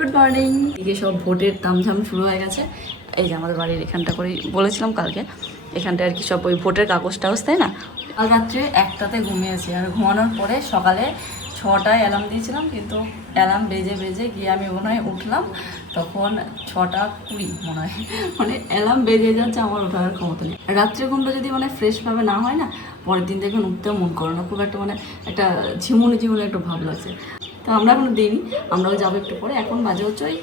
Good morning এদিকে সব ভোটের তামঝাম শুরু হয়ে গেছে। এই যে আমাদের বাড়ির এখানটা করেই বলেছিলাম কালকে। এখানটা আর কি সব ওই ভোটের কাগজ টাগজ তাই না? কাল রাত্রে একটাতে ঘুমিয়েছি আর ঘুমানোর পরে সকালে ছটায় অ্যালার্ম দিয়েছিলাম কিন্তু অ্যালার্ম বেজে বেজে গিয়ে আমি মনে হয় উঠলাম। তখন ছটা কুড়ি মনে হয়। মানে অ্যালার্ম বেজে যাচ্ছে আমার ওঠার ক্ষমতা নেই। রাত্রে ঘুমটা যদি মানে ফ্রেশভাবে না হয় না পরের দিন দেখুন উঠতেও মন করে না। খুব একটা মানে একটা ঝিমুনি ঝিমুনি একটু ভাব লাগছে। তো আমরা এখনও দিইনি আমরাও যাব একটু পরে। এখন বাজে হচ্ছে ওই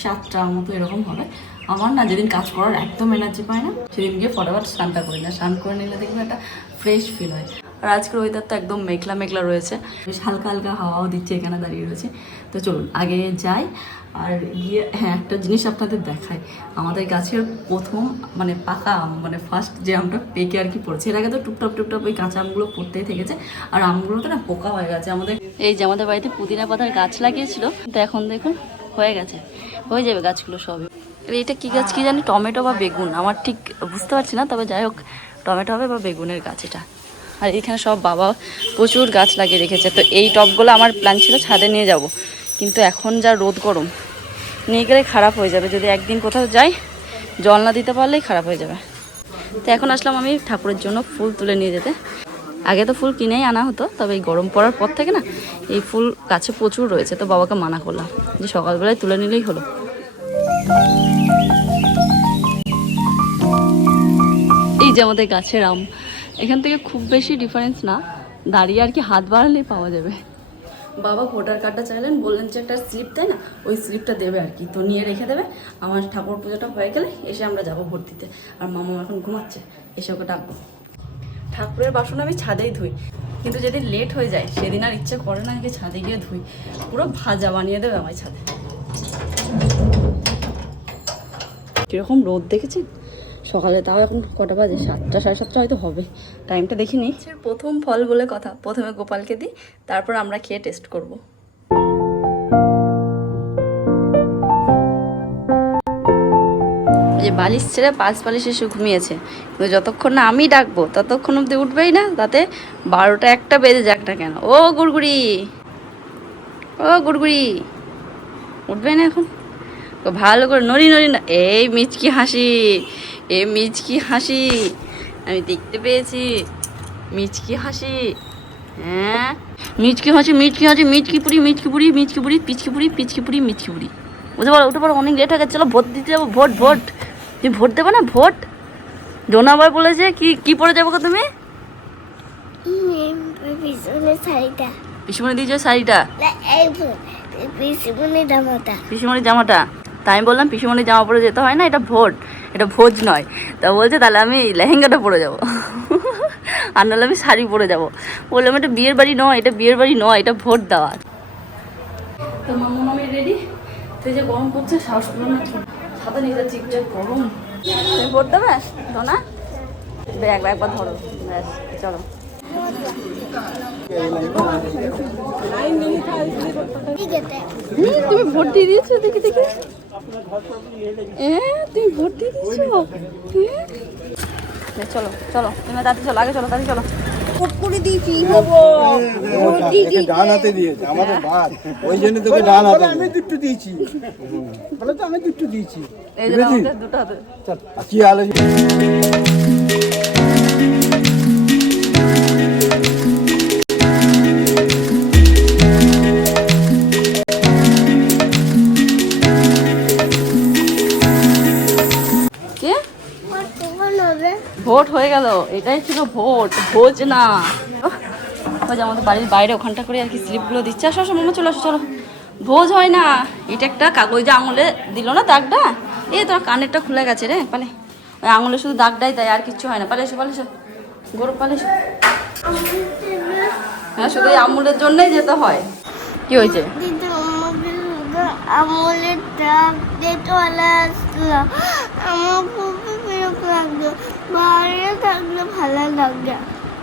সাতটার মতো, এরকম হবে। আমার না যেদিন কাজ করার একদম এনার্জি পায় না, সেদিন গিয়ে ফটাফট স্নানটা করি না স্নান করে নিলে দেখবে একটা ফ্রেশ ফিল হয়। আর আজকের ওয়েদার তো একদম মেঘলা মেঘলা রয়েছে। বেশ হালকা হালকা হাওয়াও দিচ্ছে এখানে দাঁড়িয়ে রয়েছে। তো চলুন, আগে যাই আর গিয়ে হ্যাঁ একটা জিনিস আপনাদের দেখাই। আমাদের গাছের প্রথম মানে পাকা আম মানে ফার্স্ট যে আমটা পেকে আর কি পড়েছে, এর আগে তো টুকটাপ টুকটাপ ওই কাঁচা আমগুলো পড়তেই থেকেছে। আর আমগুলোতে না পোকা হয়ে গেছে। আমাদের এই যে আমাদের বাড়িতে পুদিনা পাতার গাছ লাগিয়েছিল তো এখন দেখুন হয়ে গেছে। হয়ে যাবে গাছগুলো সবই। এটা কি গাছ কি জানি? টমেটো বা বেগুন। আমার ঠিক বুঝতে পারছি না, তবে যাই হোক, টমেটো হবে বা বেগুনের গাছ এটা। আর এখানে সব বাবা প্রচুর গাছ লাগিয়ে রেখেছে। তো এই টবগুলো আমার প্ল্যান ছিল ছাদে নিয়ে যাব। কিন্তু এখন যা রোদ গরম, নিয়ে গেলে খারাপ হয়ে যাবে। যদি একদিন কোথাও যাই, জল না দিতে পারলেই খারাপ হয়ে যাবে। তো এখন আসলাম আমি ঠাকুরের জন্য ফুল তুলে নিয়ে যেতে। আগে তো ফুল কিনেই আনা হতো, তবে এই গরম পড়ার পর থেকে না এই ফুল গাছে প্রচুর রয়েছে। তো বাবাকে মানা করলাম যে সকালবেলায় তুলে নিলেই হলো। এই যে আমাদের গাছের আম এখান থেকে খুব বেশি ডিফারেন্স না। দাঁড়িয়ে আর কি হাত বাড়ালে পাওয়া যাবে। বাবা ভোটার কার্ডটা চাইলেন, বললেন যে একটা স্লিপ তাই না? ওই স্লিপটা দেবে আর কি, তো নিয়ে রেখে দেবে। আমার ঠাকুর পুজোটা হয়ে গেলে এসে আমরা যাব ভোট দিতে। আর মামা এখন ঘুমাচ্ছে, এসে ওকে ডাকবো। ঠাকুরের বাসন আমি ছাদেই ধুই, কিন্তু যেদিন লেট হয়ে যায়, সেদিন আর ইচ্ছে করে না যে ছাদে গিয়ে ধুই। পুরো ভাজা বানিয়ে দেবে আমার ছাদে। কীরকম রোদ দেখেছেন? সকালে তাও এখন কটা বাজে? সাতটা, সাড়ে সাতটা হয়তো হবে। টাইমটা দেখিনি প্রথম ফল বলে কথা। প্রথমে গোপালকে দিই, তারপর আমরা খেয়ে টেস্ট করব। যে বালিশ ছেড়ে পাঁচ বালিশ এসে ঘুমিয়েছে। কিন্তু যতক্ষণ না আমি ডাকবো, ততক্ষণ অব্দি উঠবেই না, তাতে বারোটা একটা বেজে যাক না কেন। ও গুড়গুড়ি! ও গুড়গুড়ি! উঠবে না এখন? ভালো করে নড়ি নড়ি না এই মিচকি হাসি। এই মিচকি হাসি। আমি দেখতে পেয়েছি। মিচকি হাসি। হ্যাঁ? মিচকি হাসি মিচকি হাসি মিচকি পুরি মিচকি পুরি মিচকি পুরি পিচকি পুরি পিচকি পুরি মিচকি পুরি। বুঝতে পারো উঠে পারো অনেক লেট হয়ে গেছে চলো ভোট দিতে যাব ভোট ভোট। তুমি ভোট দেবে না? ভোট? জোনা আবার বলেছে কি কি পরে যাব তুমি? পিসুমণি দিয়েছ শাড়িটা। না, জামাটা। পিসিমণির জামাটা। তাই আমি বললাম পিসিমণির জামা পরে যেতে হয় না এটা ভোট এটা ভোজ নয়। তা বলছে তাহলে আমি লেহেঙ্গাটা পরে যাব। আর নাহলে আমি শাড়ি পরে যাব। বললাম এটা বিয়ের বাড়ি নয় এটা বিয়ের বাড়ি নয় এটা ভোট দেওয়ার তো মামা মামি রেডি তুই যে গরম করছে সাহস করো না সাথে নিয়ে যাচ্ছি গরম। তুমি ভোট দেবে না ব্যাগ একবার ধরো ব্যাস চলো। তুমি ভোট দিয়ে দিয়েছ দেখি দেখি। তুমি ভোট দিয়ে দিয়েছ? হ্যাঁ? চলো চলো তুমি তাতে চলো আগে চলো তাতে চলো। করে দিয়েছি ডান হাতে দিয়েছে আমাদের ভাত ওই জন্য তোকে ডান হাতে আমি দুটো দিয়েছি। বলে তো আমি দুটো দিয়েছি। এই দুটো হাতে। কি আলোচনা? এটাই ছিল ভোট, ভোজ না। ওই যে আমাদের বাড়ির বাইরে ওখানটা করে আর কি স্লিপগুলো দিচ্ছে। আসো আসো, মামা, চলো, আসো, চলো। ভোজ হয় না। এটা একটা কাগজ আঙুলে দিল না দাগটা? এ, তোর কানেরটা খুলে গেছে রে, পালে। ওই আঙুলে শুধু দাগটাই তাই, আর কিচ্ছু হয় না। পালে, এসো পালে, এসো। গরু, পালে, এসো। হ্যাঁ শুধু এই আঙুলের জন্যই যেতে হয়। কি হয়েছে? আমলের ডাক দিয়ে চলে আসলো। আমার খুব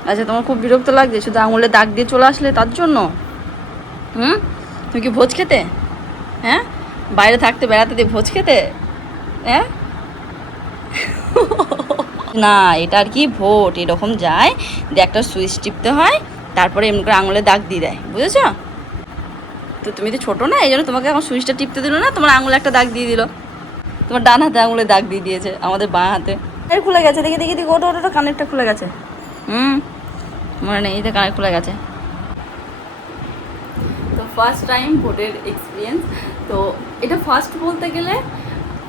আচ্ছা তোমার খুব বিরক্ত লাগছে? শুধু আঙুলে দাগ দিয়ে চলে আসলে তার জন্য? হুম? তুমি কি ভোজ খেতে? হ্যাঁ? বাইরে থাকতে বেড়াতে দিয়ে ভোজ খেতে? হ্যাঁ? না, এটা আর কি ভোট? এরকম যায়, দিয়ে একটা সুইচ টিপতে হয়, তারপরে এমনি করে আঙুলে দাগ দিয়ে দেয়। বুঝেছ? তো তুমি তো ছোটো না, এই জন্য তোমাকে এখন সুইচটা টিপতে দিল না, তোমার আঙুলে একটা দাগ দিয়ে দিল। তোমার ডান হাতে আঙুলে দাগ দিয়ে দিয়েছে আমাদের বাঁ হাতে। কানের খুলে গেছে দেখি দেখি দেখি ওটা ওটা কানেরটা খুলে গেছে। হুম মনে নেই এই তো কানের খুলে গেছে। তো ফার্স্ট টাইম ভোটের এক্সপিরিয়েন্স তো এটা ফার্স্ট বলতে গেলে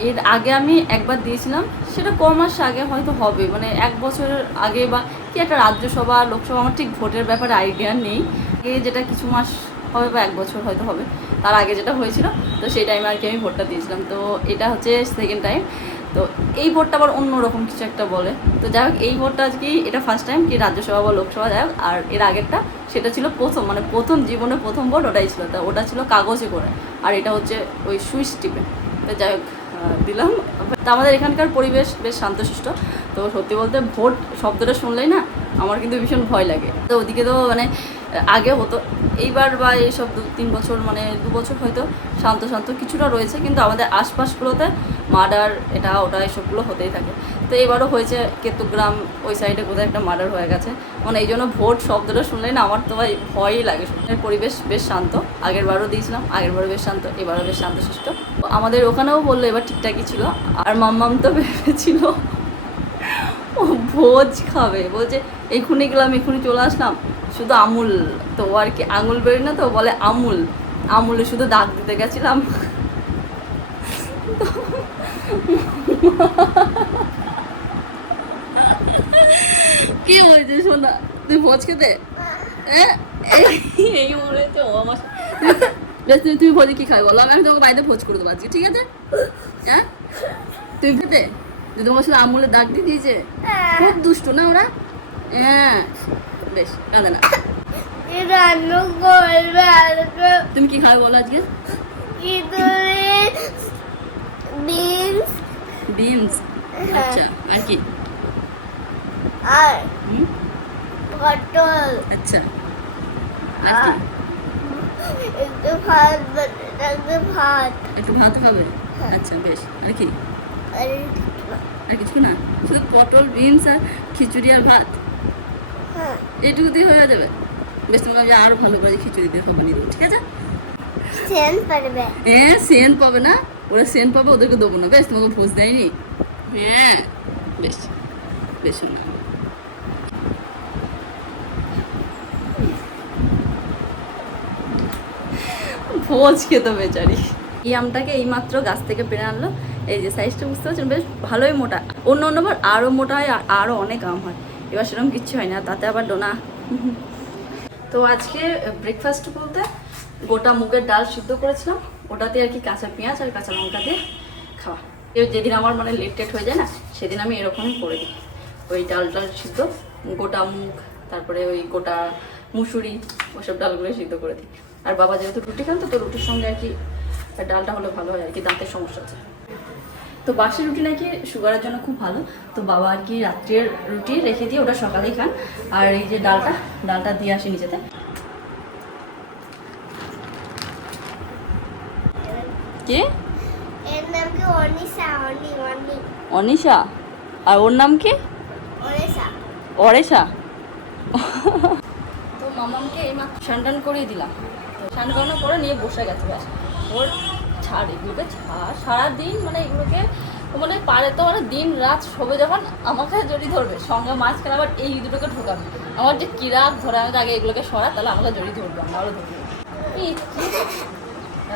এর আগে আমি একবার দিয়েছিলাম সেটা ক মাস আগে হয়তো হবে মানে এক বছরের আগে বা কি একটা রাজ্যসভা লোকসভা আমার ঠিক ভোটের ব্যাপারে আইডিয়া নেই। আগে যেটা কিছু মাস হবে বা এক বছর হয়তো হবে। তার আগে যেটা হয়েছিল, তো সেই টাইমে আর কি আমি ভোটটা দিয়েছিলাম। তো এটা হচ্ছে সেকেন্ড টাইম তো এই ভোটটা আবার অন্যরকম কিছু একটা বলে। তো যাই হোক, এই ভোটটা আজকে এটা ফার্স্ট টাইম কি রাজ্যসভা বা লোকসভা, যাই হোক। আর এর আগেরটা সেটা ছিল প্রথম মানে প্রথম জীবনে প্রথম ভোট ওটাই ছিল। তা ওটা ছিল কাগজে করে। আর এটা হচ্ছে ওই সুইচ টিপে। তো যাই হোক দিলাম। তা আমাদের এখানকার পরিবেশ বেশ শান্তশিষ্ট। তো সত্যি বলতে ভোট শব্দটা শুনলেই না আমার কিন্তু ভীষণ ভয় লাগে। তো ওদিকে তো মানে আগে হতো। এইবার বা এইসব দু, তিন বছর মানে দু বছর হয়তো শান্ত শান্ত কিছুটা রয়েছে, কিন্তু আমাদের আশপাশগুলোতে মার্ডার, এটা, ওটা, এসবগুলো হতেই থাকে। তো এবারও হয়েছে কেতুগ্রাম, ওই সাইডে কোথায় একটা মার্ডার হয়ে গেছে। মানে এই জন্য ভোট শব্দটা শুনলেই না আমার তো ভাই ভয়ই লাগে এর পরিবেশ বেশ শান্ত। আগের বারও দিয়েছিলাম আগের বারও বেশ শান্ত, এবারও বেশ শান্ত শান্তশিষ্ট। আমাদের ওখানেও বলল এবার ঠিকঠাকই ছিল। আর মাম্মাম তো ভেবেছিল ও, ভোজ খাবে। বলছে এক্ষুনি গেলাম এক্ষুনি চলে আসলাম। শুধু আমুল তো আর কি, আঙুল বেরোয় না তো বলে, আমুল। আমুলে শুধু দাগ দিতে গেছিলাম। কি বলছে শোনা তুই ভোজ খেতে? এই- আমার তুমি ভোজে কি খাবে? বলো, আমি তোমাকে বাড়িতে ভোজ করে দেবো আজকে, ঠিক আছে? হ্যাঁ? তুমি খেতে? তোমার শুধু আমুলে দাগ দিয়ে দিয়েছে। খুব দুষ্ট না ওরা? হ্যাঁ। বেশ কাঁদে না। তুমি কি খাবে বলো আজকে? বিনস। বিনস? আচ্ছা আর কি? আর পটল। আচ্ছা। আর কি? একটু ভাত বানাতে ভাত। একটু ভাত খাবে? আচ্ছা বেশ। আর কি? আর আর কিছু না শুধু পটল বিনস আর খিচুড়ি আর ভাত। হ্যাঁ। এইটুকুতেই হয়ে যাবে। বেশ তোমাকে আমি আরও ভালো করে খিচুড়ি দিয়ে খাবার নিয়ে ঠিক আছে? সেন পারবে। হ্যাঁ সেন্ট পাবে না? ওরা সেন্ট পাবে ওদেরকে দেবো না। বেশ তোমাকে ভোজ দেয়নি? হ্যাঁ বেশ বেশ না ভোজ খেতে বেচারি এই আমটাকে এইমাত্র গাছ থেকে পেরে আনলো। এই যে সাইজটা বুঝতে পারছেন? বেশ ভালোই মোটা। অন্য অন্যবার আরও মোটা হয় আর আরও অনেক আম হয়। এবার সেরকম কিচ্ছু হয় না, তাতে আবার ডোনা। তো আজকে ব্রেকফাস্ট বলতে গোটা মুগের ডাল সিদ্ধ করেছিলাম। ওটাতে আর কি কাঁচা পেঁয়াজ আর কাঁচা লঙ্কা দিয়ে খাওয়া। যেদিন আমার মানে লেট টেট হয়ে যায় না, সেদিন আমি এরকমই করে দিই। ওই ডাল ডাল সিদ্ধ, গোটা মুগ, তারপরে ওই গোটা মুসুরি, ওসব ডালগুলো সিদ্ধ করে দিই। আর বাবা যেহেতু রুটি খান, তো রুটির সঙ্গে আর কি ডালটা হলে ভালো হয় আর কি, দাঁতের সমস্যা আছে তো বাসি রুটি নাকি সুগারের জন্য খুব ভালো। তো বাবা আর কি রাত্রের রুটি রেখে দিয়ে ওটা সকালেই খান। আর এই যে ডালটা ডালটা দিয়ে আসি নিজেতে। কে? এর নাম কি অনিশা? অনি অনি। অনিশা? আর ওর নাম কি? অনিশা অরেশা? তো মামামকে এই মাত্র স্নান করিয়ে দিলাম। তো স্নান করানোর পরে নিয়ে বসে গেছে ব্যাস ওর ছাড় এগুলোকে ছাড় সারাদিন মানে এগুলোকে মানে পারে তো মানে দিন রাত শোবে যখন আমাকে জড়ি ধরবে, সঙ্গে মাঝখানে আবার এই দুটোকে ঢোকাবে। আমার যে কিরাত ধরে আমি আগে এগুলোকে সরা তাহলে আমাকে জড়ি ধরবে আমারও ধরবে।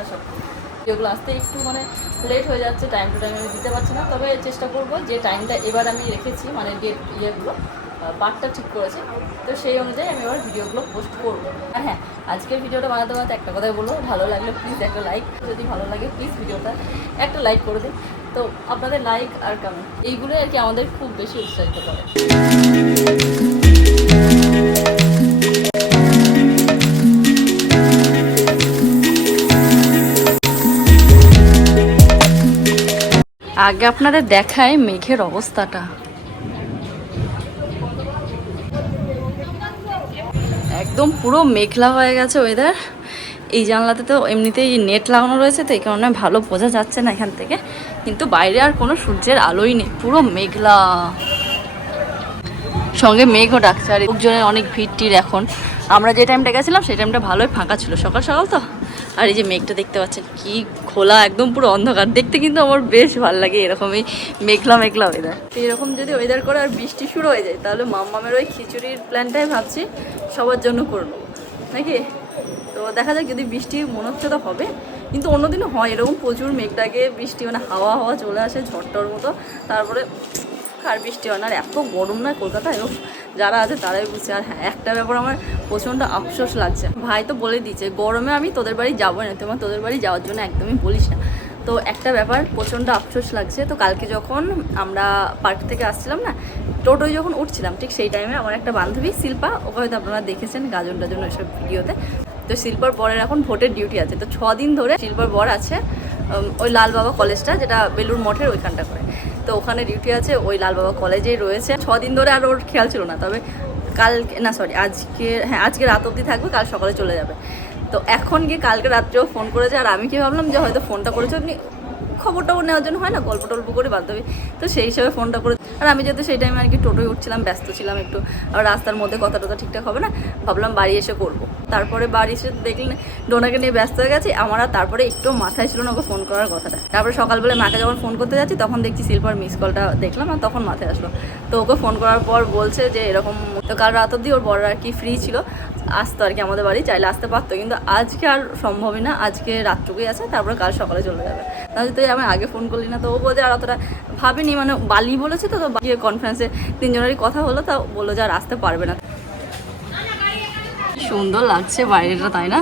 এসব এগুলো আসতে একটু মানে লেট হয়ে যাচ্ছে টাইম টু টাইম আমি দিতে পারছি না, তবে চেষ্টা করব যে টাইমটা এবার আমি রেখেছি মানে ডেট ইয়েগুলো। পার্টটা ঠিক করেছি। তো সেই অনুযায়ী আমি এবার ভিডিওগুলো পোস্ট করব। আর হ্যাঁ আজকের ভিডিওটা বানাতে বানাতে একটা কথাই বলব, ভালো লাগলে প্লিজ একটা লাইক যদি ভালো লাগে প্লিজ ভিডিওটা একটা লাইক করে দিন। তো আপনাদের লাইক আর কমেন্ট এইগুলোই আর কি আমাদের খুব বেশি উৎসাহিত করে। আগে আপনাদের দেখায় মেঘের অবস্থাটা। একদম পুরো মেঘলা হয়ে গেছে ওয়েদার এই জানলাতে তো এমনিতেই নেট লাগানো রয়েছে, তো এই কারণে ভালো বোঝা যাচ্ছে না এখান থেকে। কিন্তু বাইরে আর কোনো সূর্যের আলোই নেই, পুরো মেঘলা। সঙ্গে মেঘও ডাকছে, আর লোকজনের অনেক ভিড় এখন। আমরা যে টাইমটা গেছিলাম, সেই টাইমটা ভালোই ফাঁকা ছিল। সকাল সকাল তো? আর এই যে মেঘটা দেখতে পাচ্ছেন, কি খোলা, একদম পুরো অন্ধকার। দেখতে কিন্তু আমার বেশ ভালো লাগে এরকমই মেঘলা মেঘলা ওয়েদার তো এরকম যদি ওয়েদার করে আর বৃষ্টি শুরু হয়ে যায়, তাহলে মাম্মামের ওই খিচুড়ির প্ল্যানটাই ভাবছি, সবার জন্য করে নেব। নাকি? তো দেখা যাক যদি বৃষ্টি মনে হচ্ছে তো হবে। কিন্তু অন্যদিনও হয়, এরকম প্রচুর মেঘটাকে, বৃষ্টি মানে হাওয়া হাওয়া চলে আসে ঝড়টর মতো। তারপরে আর বৃষ্টি হয় না। আর এত গরম না কলকাতায় যারা আছে তারাই বুঝছে। আর হ্যাঁ একটা ব্যাপার আমার প্রচণ্ড আফসোস লাগছে। ভাই তো বলে দিয়েছে, গরমে আমি তোদের বাড়ি যাব না, তোমার তোদের বাড়ি যাওয়ার জন্য একদমই বলিস না। তো একটা ব্যাপার প্রচণ্ড আফসোস লাগছে। তো কালকে যখন আমরা পার্ক থেকে আসছিলাম না, টোটোয় যখন উঠছিলাম, ঠিক সেই টাইমে আমার একটা বান্ধবী, শিল্পা, ওকে হয়তো আপনারা দেখেছেন গাজন টাজন ওইসব ভিডিওতে। তো শিল্পার বরের এখন ভোটের ডিউটি আছে। তো ছ দিন ধরে শিল্পার বর আছে ওই লাল বাবা কলেজটা যেটা বেলুর মঠের ওইখানটা করে। তো ওখানে ডিউটি আছে, ওই লালবাবা কলেজেই রয়েছে। ছ দিন ধরে আর ওর খেয়াল ছিল না, তবে কাল না সরি আজকে হ্যাঁ আজকে রাত অবধি থাকবে, কাল সকালে চলে যাবে। তো এখন গিয়ে কালকে রাত্রেও ফোন করেছে, আর আমি কি ভাবলাম যে হয়তো ফোনটা করেছে এমনি খবর টবর নেওয়ার জন্য হয় না, গল্প টল্প করে বান্ধবী তো সেই হিসাবে ফোনটা করে আর আমি যেহেতু সেই টাইমে আর কি টোটোয় উঠছিলাম, ব্যস্ত ছিলাম একটু। আর রাস্তার মধ্যে কথা টথা ঠিকঠাক হবে না, ভাবলাম বাড়ি এসে করব। তারপরে বাড়ি এসে দেখলেন ডোনাকে নিয়ে ব্যস্ত হয়ে গেছি, আমার আর তারপরে একটু মাথায় ছিল না ওকে ফোন করার কথাটা। তারপরে সকালবেলা মাকে যখন ফোন করতে যাচ্ছি, তখন দেখছি শিল্পার মিস কলটা দেখলাম আর তখন মাথায় আসলো। তো ওকে ফোন করার পর বলছে যে এরকম তো কাল রাত অব্দি ওর বড় আর কি ফ্রি ছিল, আসতো আর কি আমাদের বাড়ি, চাইলে আসতে পারতো। কিন্তু আজকে আর সম্ভবই না, আজকে রাতটুকুই আছে, তারপরে কাল সকালে চলে যাবে। তাহলে তুই আমি আগে ফোন করলি না, তো ও বলছে আর অতটা ভাবিনি মানে বালি বলেছে তো তো গিয়ে কনফারেন্সে তিনজনেরই কথা হলো, তা বলল যে আর আসতে পারবে না। সুন্দর লাগছে বাইরেটা, তাই না?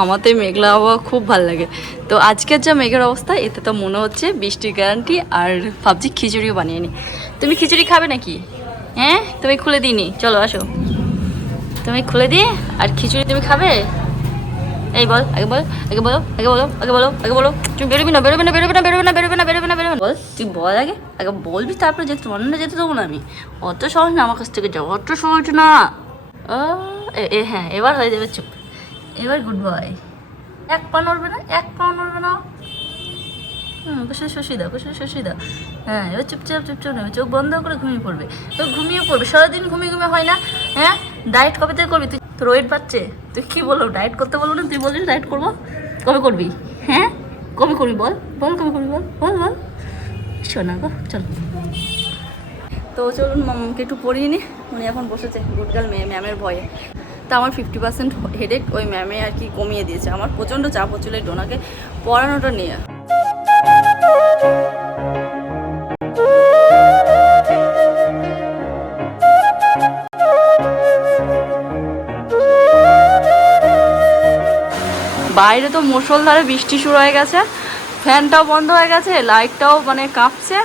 আমার তো এই মেঘলা আবহাওয়া খুব ভালো লাগে। তো আজকের যা মেঘের অবস্থা, এতে তো মনে হচ্ছে বৃষ্টির গ্যারান্টি আর ভাবছি খিচুড়িও বানিয়ে নি। তুমি খিচুড়ি খাবে নাকি? হ্যাঁ? তুমি খুলে দিইনি? চলো আসো। তুমি খুলে দিয়ে আর খিচুড়ি তুমি খাবে? এই বল, আগে বল, আগে বলো আগে বলো আগে বলো আগে বলো। তুমি বেরোবি না, বেরোবে না বেরোবে না বেরোবে না বেরোবে না বেরোবে না, বেরোবে বল, তুই বল আগে আগে বলবি, তারপরে যেতে না যেতে দেবো না আমি। অত সহজ না আমার কাছ থেকে যাও, অত সহজ না। এ- হ্যাঁ এবার হয়ে যাবে, চুপ। এবার গুড বয় এক পা নড়বে না, এক পা নড়বে না। হুম, বসে শশী দাও, বসে শশী দাও। হ্যাঁ এবার চুপচাপ চুপচাপ নেবে চোখ বন্ধ করে ঘুমিয়ে পড়বে। তো ঘুমিয়ে পড়বে, সারাদিন ঘুমিয়ে ঘুমিয়ে হয় না হ্যাঁ? ডায়েট কবে থেকে করবি? তুই তোর ওয়েট বাড়ছে? তুই কী বলল ডায়েট করতে বলল না? তুই বলছিস ডায়েট করব? কবে করবি? হ্যাঁ? কবে করবি বল? বল কবে করবি বল? বল বল। শোনা গো, চল। তো চলুন মামকে একটু পড়িয়ে নি। উনি এখন বসেছে গুডগাল মেয়ে, ম্যামের ভয়ে। তা আমার ফিফটি পার্সেন্ট হেডেক ওই ম্যামে আর কি কমিয়ে দিয়েছে। আমার প্রচণ্ড চাপ হচ্ছিল ডোনাকে পড়ানোটা নিয়ে। বাইরে তো মুষলধারে বৃষ্টি শুরু হয়ে গেছে, ফ্যানটাও বন্ধ হয়ে গেছে, লাইটটাও মানে কাঁপছে,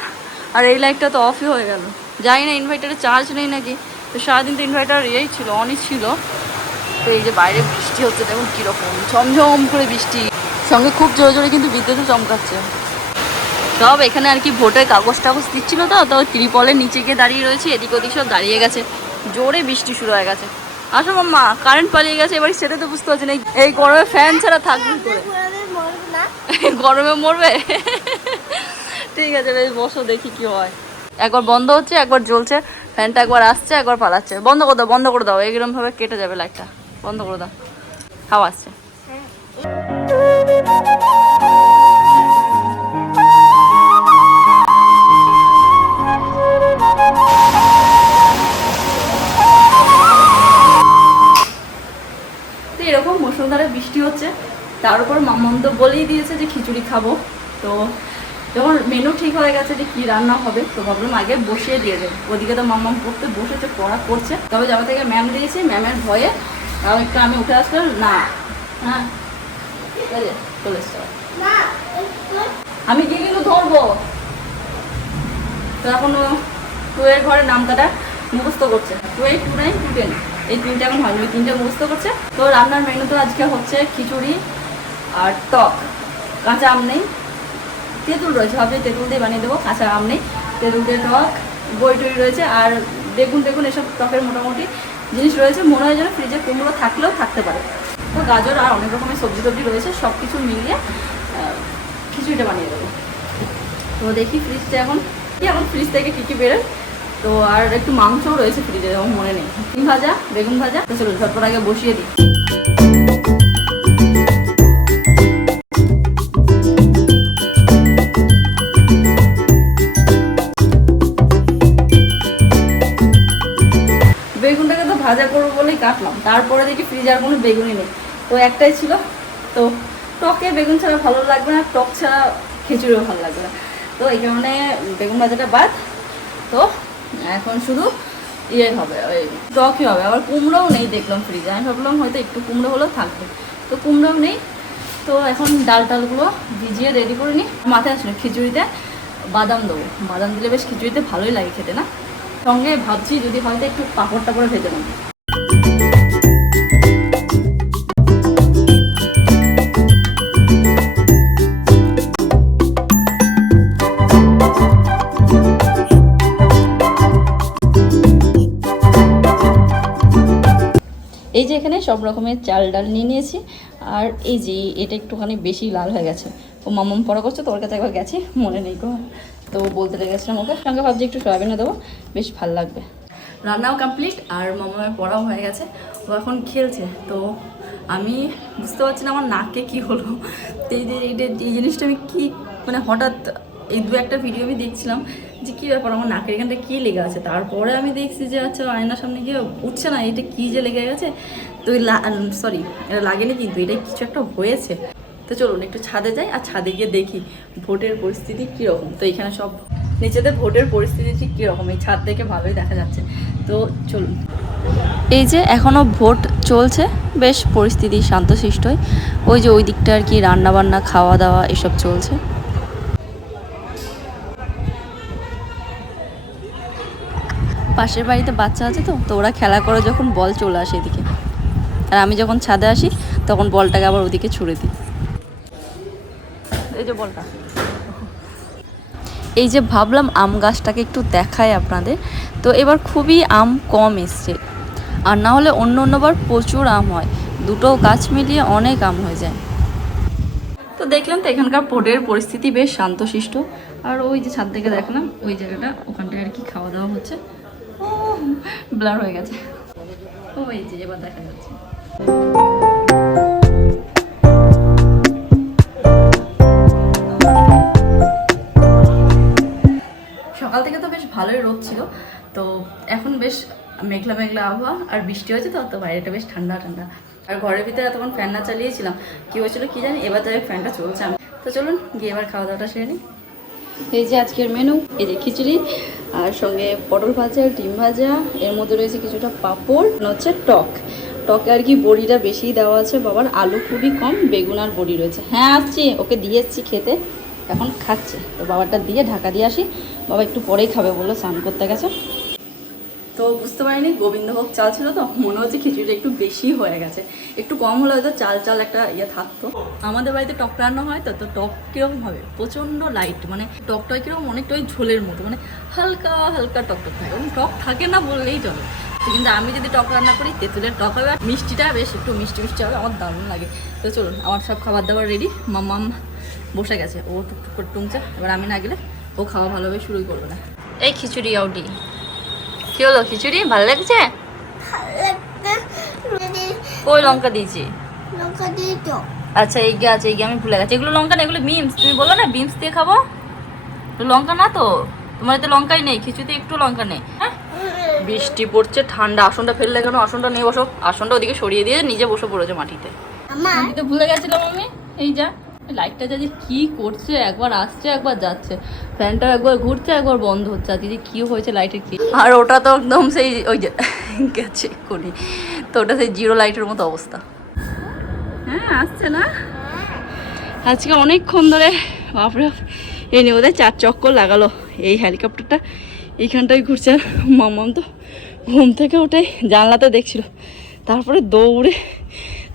আর এই লাইটটা তো অফই হয়ে গেল। জানি না ইনভার্টারে চার্জ নেই নাকি? তো সারাদিন তো ইনভার্টার এই ছিল অনই ছিল। তো এই যে বাইরে বৃষ্টি হচ্ছে, দেখুন কীরকম, ঝমঝম করে বৃষ্টি। সঙ্গে খুব জোরে জোরে কিন্তু বিদ্যুৎও চমকাচ্ছে। সব এখানে আর কি ভোটের কাগজ টাগজ দিচ্ছিল তো তো ত্রিপলের নিচে গিয়ে দাঁড়িয়ে রয়েছে, এদিক ওদিক সব দাঁড়িয়ে গেছে। জোরে বৃষ্টি শুরু হয়ে গেছে। আসো মাম্মা কারেন্ট পালিয়ে গেছে, এবার সেটা তো বুঝতে পারছি না। এই- গরমে ফ্যান ছাড়া থাকবে করে? গরমে মরবে? ঠিক আছে, বেশ, বসো, দেখি কি হয়। একবার বন্ধ হচ্ছে, একবার জ্বলছে ফ্যানটা একবার আসছে, একবার পালাচ্ছে। বন্ধ করে দাও, বন্ধ করে দাও এরকম ভাবে কেটে যাবে লাইটটা বন্ধ করে দাও। হাওয়া আসছে। মুসলধারে বৃষ্টি হচ্ছে তার উপর মাম্মাম তো বলেই দিয়েছে যে খিচুড়ি খাব। তো যখন মেনু ঠিক হয়ে গেছে যে কি রান্না হবে তো ভাবলাম আগে বসিয়ে দিয়ে দেবো। ওদিকে তো মাম্মাম পড়তে বসেছে পড়া করছে। তবে যাওয়া থেকে ম্যাম দিয়েছি ম্যামের ভয়ে তাও একটু আমি উঠে আসলাম না হ্যাঁ চলে আমি গিয়ে কিন্তু ধরবো? তো এখন টু এর ঘরে নামটাটা মুখস্থ করছে। Two eight two nine two ten এই তিনটা এখন হয়নি ওই তিনটা মুখস্থ করছে। তো রান্নার মেনু তো আজকে হচ্ছে খিচুড়ি আর টক। কাঁচা আম নেই। তেঁতুল রয়েছে, ভাবছি তেঁতুল দিয়ে বানিয়ে দেবো, কাঁচা আম নেই। তেঁতুল দিয়ে টক বই টই রয়েছে, আর বেগুন টেগুন এসব টকের মোটামুটি জিনিস রয়েছে। মনে হয় যেন ফ্রিজে কুমড়ো থাকলেও থাকতে পারে। তো গাজর আর অনেক রকমের সবজি টবজি রয়েছে সব কিছু মিলিয়ে খিচুড়িটা বানিয়ে দেবো। তো দেখি ফ্রিজটা এখন, কি এখন ফ্রিজ থেকে কী কী বেরোয়? তো আর একটু মাংসও রয়েছে ফ্রিজে আমার মনে নেই। ভাজা, বেগুন ভাজা, তো চলো ঝটপট আগে বসিয়ে দিই। বেগুনটাকে তো ভাজা করব বলেই কাটলাম। তারপরে দেখি ফ্রিজে আর কোনো বেগুনই নেই। তো একটাই ছিল। তো টকে বেগুন ছাড়া ভালো লাগবে না, টক ছাড়া খিচুড়িও ভালো লাগবে না। তো এই কারণে বেগুন ভাজাটা বাদ। তো এখন শুধু ইয়ে হবে, ওই টকই হবে, আবার কুমড়োও নেই দেখলাম ফ্রিজে আমি ভাবলাম হয়তো একটু কুমড়ো হলেও থাকবে। তো কুমড়োও নেই। তো এখন ডাল টালগুলো ভিজিয়ে রেডি করে নিই। মাথায় আসলে খিচুড়িতে বাদাম দেবো। বাদাম দিলে বেশ খিচুড়িতে ভালোই লাগে খেতে, না? সঙ্গে ভাবছি যদি হয়তো একটু পাঁপড় টাপড় ভেজে নেব। সব রকমের চাল ডাল নিয়ে নিয়েছি। আর এই যে এটা একটুখানি বেশি লাল হয়ে গেছে। ও মামাম পড়া করছে, তোর কাছে একবার গেছে, মনে নেই গো। তো বলতে লেগেছিলাম ওকে, সঙ্গে ভাবছি একটু সয়াবিনে দেবো, বেশ ভালো লাগবে। রান্নাও কমপ্লিট আর মামামের পড়াও হয়ে গেছে। ও এখন খেলছে, তো আমি বুঝতে পারছি না আমার নাকে কি হলো। তো এই যে এইটা এই জিনিসটা আমি কী মানে হঠাৎ এই দু একটা ভিডিও আমি দেখছিলাম যে কী ব্যাপার, আমার নাকের এখানটা কী লেগে আছে? তারপরে আমি দেখছি যে আচ্ছা আয়নার সামনে গিয়ে উঠছে না, এটা কী যে লেগে গেছে? তো সরি এটা লাগেনি কিন্তু এটা কিছু একটা হয়েছে। তো চলুন, একটু ছাদে যাই আর ছাদে গিয়ে দেখি ভোটের পরিস্থিতি কীরকম। তো এখানে সব নিচেতে ভোটের পরিস্থিতি ঠিক কীরকম, এই ছাদ থেকে ভালোই দেখা যাচ্ছে। তো চলুন। এই যে এখনও ভোট চলছে, বেশ পরিস্থিতি শান্তশিষ্টই। ওই যে ওই দিকটা আর কি রান্নাবান্না খাওয়া দাওয়া এসব চলছে। পাশের বাড়িতে বাচ্চা আছে তো তো ওরা খেলা করে যখন বল চলে আসে এদিকে। আর আমি যখন ছাদে আসি তখন বলটাকে আবার ওদিকে ছুড়ে দিই। এই যে বলটা। এই যে ভাবলাম আম গাছটাকে একটু দেখায় আপনাদের। তো এবার খুবই আম কম এসছে। আর না হলে অন্য অন্যবার প্রচুর আম হয়। দুটো গাছ মিলিয়ে অনেক আম হয়ে যায়। তো দেখলাম তো এখানকার পোটের পরিস্থিতি বেশ শান্তশিষ্ট। আর ওই যে ছাদ থেকে দেখলাম ওই জায়গাটা ওখানটায় আর কি খাওয়া দাওয়া হচ্ছে। ও ব্লার হয়ে গেছে। ও এই যে এবার দেখা যাচ্ছে। সকাল থেকে তো বেশ ভালোই রোদ ছিল, তো এখন বেশ মেঘলা মেঘলা আবহাওয়া, আর বৃষ্টি হয়েছে তো তো বাইরেটা বেশ ঠান্ডা ঠান্ডা। আর ঘরের ভিতরে তখন ফ্যান না চালিয়েছিলাম, কী হয়েছিল কি জানি, এবার যাই ফ্যানটা চলছে আমি তো চলুন, গিয়ে এবার খাওয়া দাওয়াটা সেরে নিই। এই যে আজকের মেনু এই যে খিচুড়ি, আর সঙ্গে পটল ভাজা, ডিম ভাজা, এর মধ্যে রয়েছে কিছুটা পাঁপড় হচ্ছে টক। টকে আর কি বড়িটা বেশি দেওয়া আছে। বাবার আলু খুবই কম, বেগুন আর বড়ি রয়েছে। হ্যাঁ আসছি। ওকে দিয়ে এসছি খেতে। এখন খাচ্ছে। তো বাবারটা দিয়ে ঢাকা দিয়ে আসি। বাবা একটু পরেই খাবে বলল, স্নান করতে গেছে। তো বুঝতে পারিনি গোবিন্দভোগ চাল ছিল তো, মনে হচ্ছে খিচুড়িটা একটু বেশি হয়ে গেছে। একটু কম হলে হয়তো চাল চাল একটা ইয়ে থাকতো। আমাদের বাড়িতে টক রান্না হয় তো তো টক কীরকম হবে? প্রচণ্ড লাইট মানে টকটা কীরকম অনেকটা ওই ঝোলের মতো মানে হালকা হালকা টক টক থাকে। এবং টক থাকে না বললেই চলে। কিন্তু আমি যদি টক রান্না করি, তেঁতুলের টক হবে আর মিষ্টিটা বেশ একটু মিষ্টি মিষ্টি হবে, আমার দারুণ লাগে। তো চলুন, আমার সব খাবার দাবার রেডি মাম্মাম বসে গেছে, ও টুকটুক করে টুংছে। এবার আমি না গেলে ও খাওয়া ভালোভাবে শুরুই করবে না। এই খিচুড়ি আউটি। কি হলো খিচুড়ি ভালো লাগছে ওই লঙ্কা দিয়েছি লঙ্কা আচ্ছা এই গে আছে এই গে আমি ভুলে গেছি এগুলো লঙ্কা না এগুলো বিমস তুমি বলো না বিমস দিয়ে খাব লঙ্কা না তো তোমার তো লঙ্কাই নেই খিচুড়িতে একটু লঙ্কা নেই হ্যাঁ? বৃষ্টি পড়ছে ঠান্ডা। আসনটা ফেললে কেন? আসনটা নিয়ে বসো। আসনটা ওদিকে সরিয়ে দিয়ে নিজে বসে পড়েছে মাটিতে। আমি তো ভুলে গেছিলাম আমি। এই যা। লাইটটা যা কি করছে একবার আসছে একবার যাচ্ছে। ফ্যানটা একবার ঘুরছে একবার বন্ধ হচ্ছে। আজকে যে কি হয়েছে লাইটের কি? আর ওটা তো একদম সেই ওই যে গেছে করি তো ওটা সেই জিরো লাইটের মতো অবস্থা। হ্যাঁ আসছে না? আজকে অনেকক্ষণ ধরে বাপরে এই নিয়ে ওদের চার চক্কর লাগালো এই হেলিকপ্টারটা এইখানটায় ঘুরছে আর মামাম তো ঘুম থেকে উঠে জানলাতে দেখছিল। তারপরে দৌড়ে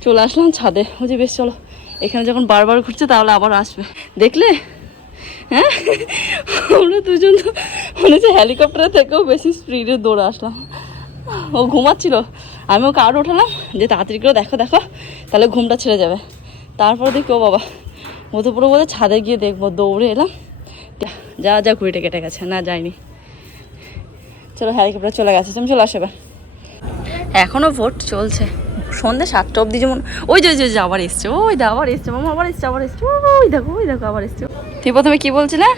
চলে আসলাম ছাদে। ও যে বেশ চলো। এখানে যখন বারবার ঘুরছে, তাহলে আবার আসবে। দেখলে? হ্যাঁ? আমরা দুজন মনে হচ্ছে হেলিকপ্টার থেকেও বেশি স্পিডে দৌড়ে আসলাম। ও ঘুমাচ্ছিল। আমি ওকে আরও উঠালাম, যে তাড়াতাড়ি করে দেখো দেখো, তাহলে ঘুমটা ছেড়ে যাবে। তারপরে দেখি, ও বাবা, ও তো পুরো বলে ছাদে গিয়ে দেখব, দৌড়ে এলাম। যা যা ঘুরিটে কেটে গেছে না, যায়নি। চলো হেলিকপ্টার চলে গেছে। তুমি চলে আসবে এবার। এখনও ভোট চলছে। সন্ধ্যে সাতটা অবধি যেমন ওই যে ওই যে আবার এসছে ওই দা আবার এসছে মামা আবার এসছে আবার এসছে ওই দেখো ওই দেখো আবার এসছে। তুই প্রথমে কি বলছিলে?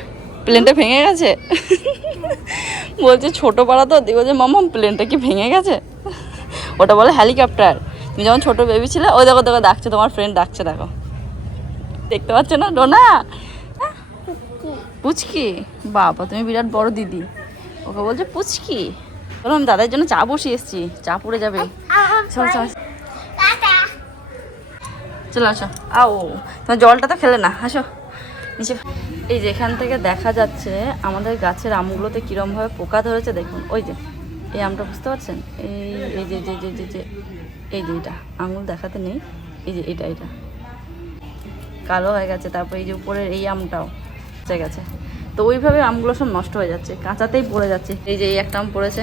প্লেনটা ভেঙে গেছে? বলছে ছোট পাড়া তো দিয়ে বলছে মামা প্লেনটা কি ভেঙে গেছে? ওটা বলে হেলিকপ্টার। তুমি যখন ছোটো বেবি ছিলে ওই দেখো দেখো ডাকছে তোমার ফ্রেন্ড ডাকছে দেখো। দেখতে পাচ্ছ না ডোনা? পুচকি। বাবা তুমি বিরাট বড় দিদি। ওকে বলছে পুচকি। বলো আমি দাদার জন্য চা বসিয়ে এসেছি। চা পড়ে যাবে। চল চল। চলো আসো। আও, তোমার জলটা তো খেলে না, আসো। নিচে এই যেখান থেকে দেখা যাচ্ছে আমাদের গাছের আমগুলোতে কীরমভাবে পোকা ধরেছে, দেখুন। ওই যে, এই আমটা বুঝতে পারছেন? এই এই যে যে যে যে যে, এই যে এটা, আঙুল দেখাতে নেই। এই যে এটা এটা। কালো হয়ে গেছে, তারপর এই যে উপরের এই আমটাও গেছে। তো ওইভাবে আমগুলো সব নষ্ট হয়ে যাচ্ছে, কাঁচাতেই পড়ে যাচ্ছে। এই যে, এই একটা আম পড়েছে।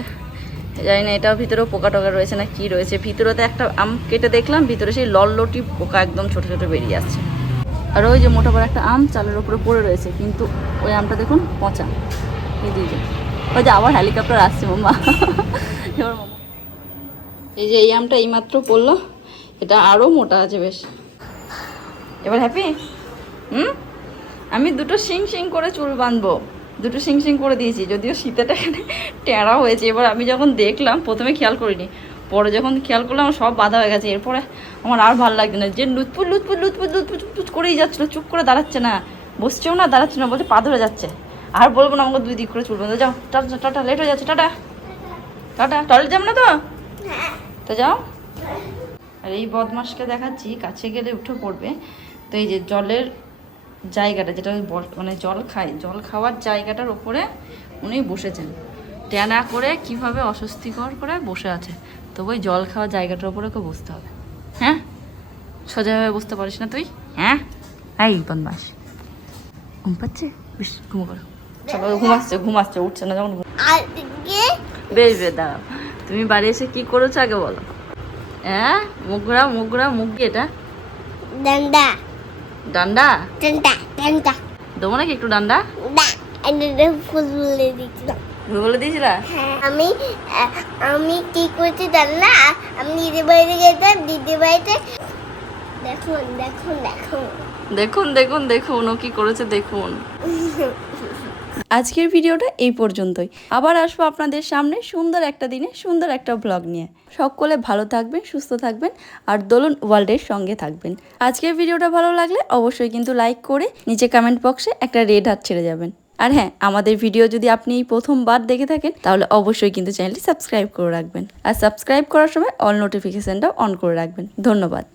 জানি না, এটাও ভিতরেও পোকা টোকা রয়েছে না কি রয়েছে। ভিতরেতে একটা আম কেটে দেখলাম, ভিতরে সেই লল্লটি পোকা একদম ছোট ছোট বেরিয়ে আসছে। আর ওই যে মোটা বড় একটা আম চালের উপরে পড়ে রয়েছে, কিন্তু ওই আমটা দেখুন পচা। এই যে। ওই যে আবার হেলিকপ্টার আসছে, মাম্মা। এবার মাম্মা। এই যে, এই আমটা এইমাত্র পড়ল, এটা আরও মোটা আছে বেশ। এবার হ্যাপি হুম? আমি দুটো শিং শিং করে চুল বাঁধবো। দুটো শিং শিং করে দিয়েছি, যদিও শীতেটা এখানে টেঁড়া হয়েছে। এবার আমি যখন দেখলাম, প্রথমে খেয়াল করিনি, পরে যখন খেয়াল করলাম সব বাধা হয়ে গেছে। এরপরে আমার আর ভালো লাগছে না। যে লুৎপুট লুৎপুট লুৎপুট লুৎপুট লুৎপুট করেই যাচ্ছিল, চুপ করে দাঁড়াচ্ছে না। বসছেও না, দাঁড়াচ্ছে না, বলছে পা ধরে যাচ্ছে। আর বলব না আমাকে দুই দিক করে চুল যাও, টাটা টাটা লেট হয়ে যাচ্ছে, টাটা। টাটা। টয়লেট যাব না তো? তো যাও। আর এই বদমাসকে দেখাচ্ছি, কাছে গেলে উঠে পড়বে। তো এই যে জলের জায়গাটা যেটা ওই মানে জল খায় জল খাওয়ার জায়গাটার ওপরে উনি বসেছেন। ট্যানা করে কীভাবে অস্বস্তিকর করে বসে আছে। তো ওই জল খাওয়ার জায়গাটার ওপরে ওকে বসতে হবে। হ্যাঁ? সোজাভাবে বসতে পারিস না তুই? হ্যাঁ? এই বদমাস ঘুম পাচ্ছে? বেশ ঘুমো করো। চলো ঘুমাচ্ছে ঘুমাচ্ছে উঠছে না যখন বেশ বেশ দাঁড়াও। তুমি বাড়ি এসে কি করেছ আগে বলো। হ্যাঁ? ঘোরা মুখ ঘোরা এটা। ডান্ডা ডান্ডা? ডান্ডা ডান্ডা। দেবো নাকি একটু ডান্ডা? বলে দিয়েছিলা। হ্যাঁ, আমি আমি কি করছি ডান্ডা আমি দিদি বাড়িতে গেছিলাম দিদি বাড়িতে। দেখুন দেখুন দেখুন। দেখুন দেখুন দেখুন ও কি করেছে দেখুন। আজকের ভিডিওটা এই পর্যন্তই। আবার আসব আপনাদের সামনে সুন্দর একটা দিনে, সুন্দর একটা ব্লগ নিয়ে। সকলে ভালো থাকবেন, সুস্থ থাকবেন আর দোলন ওয়ার্ল্ডের সঙ্গে থাকবেন। আজকের ভিডিওটা ভালো লাগলে অবশ্যই কিন্তু লাইক করে নিচে কমেন্ট বক্সে একটা রেড হাত ছেড়ে যাবেন। আর হ্যাঁ আমাদের ভিডিও যদি আপনি এই প্রথমবার দেখে থাকেন, তাহলে অবশ্যই কিন্তু চ্যানেলটি সাবস্ক্রাইব করে রাখবেন। আর সাবস্ক্রাইব করার সময় অল নোটিফিকেশানটাও অন করে রাখবেন। ধন্যবাদ।